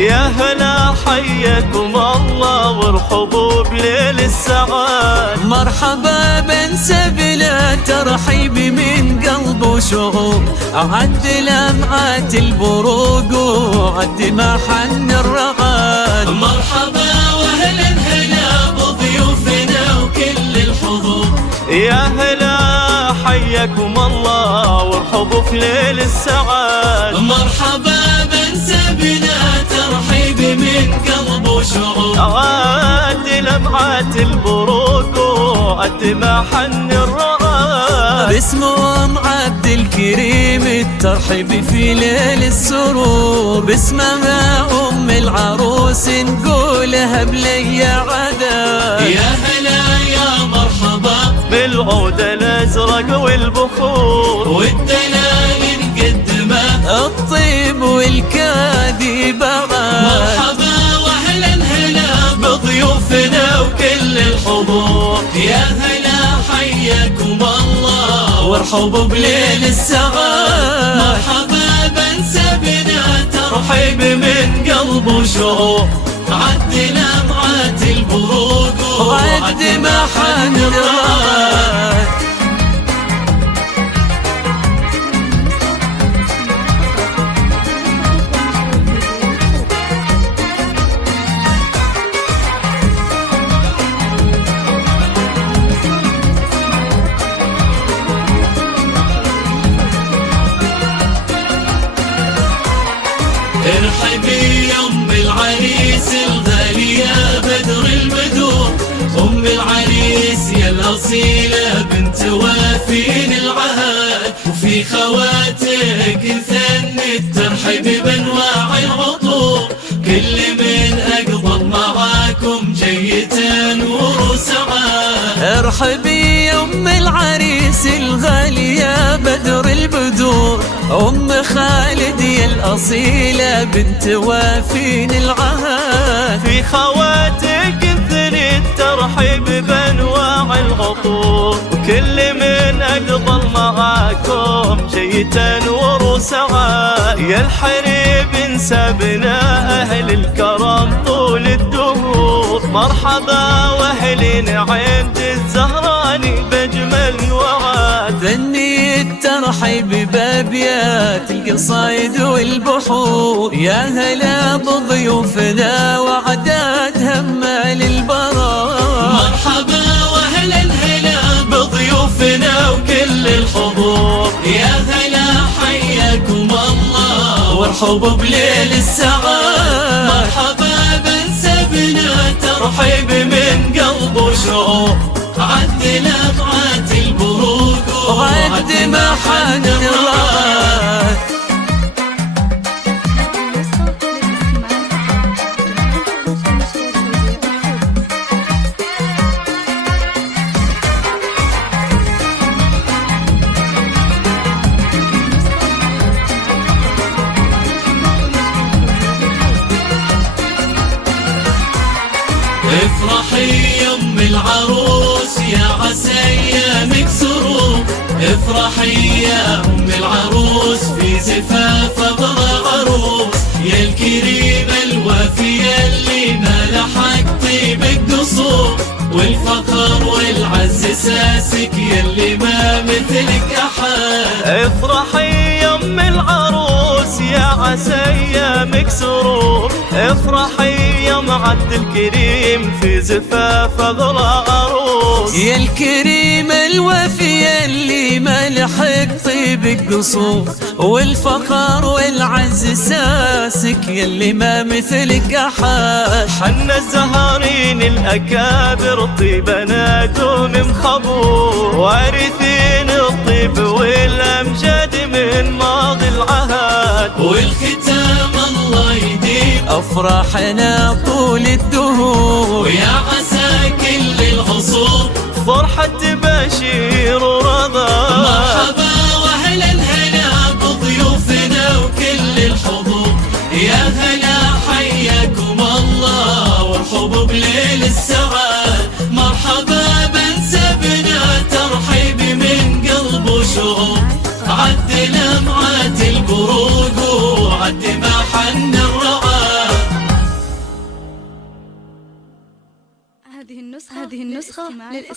يا هلا حياكم الله وارحبوا بليل السعاد. مرحبا بن سبلة ترحيب من قلب وشوق، عد لمعات البروق وعد ما حن الرغاد. مرحبا واهلا هلا بضيوفنا وكل الحضور، يا هلا حياكم الله وارحبوا في ليل السعاد. مرحبا بن سبلة ترحيب من قلب وشعور، عاد لمعات البروق وعد ما حن الرغاد. باسم ام عبد الكريم الترحيب في ليل السرور، باسمها ام العروس نقولها بلي عدا. يا هلا يا مرحبا بالعود الازرق والبخور والدلال نقدمه الطيب والكادي بعد. مرحبا واهلا هلا بضيوفنا وكل الحضور، يا هلا حياكم الله وارحبوا بليل السعاد. مرحبا بن سبلة ترحيب من قلب وشوق، عد لمعات البروق وعد ما حن الرغاد. ارحبي يا ام العريس الغالية بدر البدور، ام العريس يا الاصيلة بنت وافين العهد، وفي خواتك نثني الترحيب بانواع العطور، كل من اقبض معاكم جية نور وسعاد. ارحبي يا ام العريس الغالية بدر البدور، ام خالد يا الاصيلة بنت وافين العهد. في خواتك انثني الترحيب بانواع العطور، وكل من اقبل معاكم جاي تنور وسعاد. يا الحريب نسبنا اهل الكرم طول الدهور، مرحبا واهلين عند الزهراني باجمل وعاد. ثني الترحيب بابيات القصايد والبحور، يا هلا بضيوفنا وعداد همال البراء. مرحبا واهلا هلا بضيوفنا وكل الحضور، يا هلا حياكم الله وارحبوا بليل السعاد. مرحبا بن سبلة ترحيب من قلب وشوق، عد لمعات البروق وعد ما حن الرغاد. افرحي يا ام العروس يا عسى ايامك سرور، افرحي يا ام العروس في زفاف ابرى عروس، يا الكريمة الوافية اللي ما لحق طيبك قصور، والفخر والعز ساسك يلي ما مثلك احد. افرحي يا ام العروس يا عسى ايامك سرور، افرحي يا معد الكريم في زفاف اغلى عروس. يا الكريمة الوافية اللي ما لحق طيبك قصور، والفخر والعز ساسك يلي ما مثلك احد. حنا الزهارين الاكابر طيبنا دوم مخبور، وارثين الطيب والامجاد من ماضي العهد، والختام الله يديم افراحنا طول الدهور، ويا عسى كل العصور فرحة بشير ورضا. مرحبا واهلا هلا بضيوفنا وكل الحضور، يا هلا حياكم الله وارحبوا بليل السعاد. مرحبا بن سبلة ترحيب من قلب وشوق، عد لمعات البروق وعد ما حن الرعاد. نسخة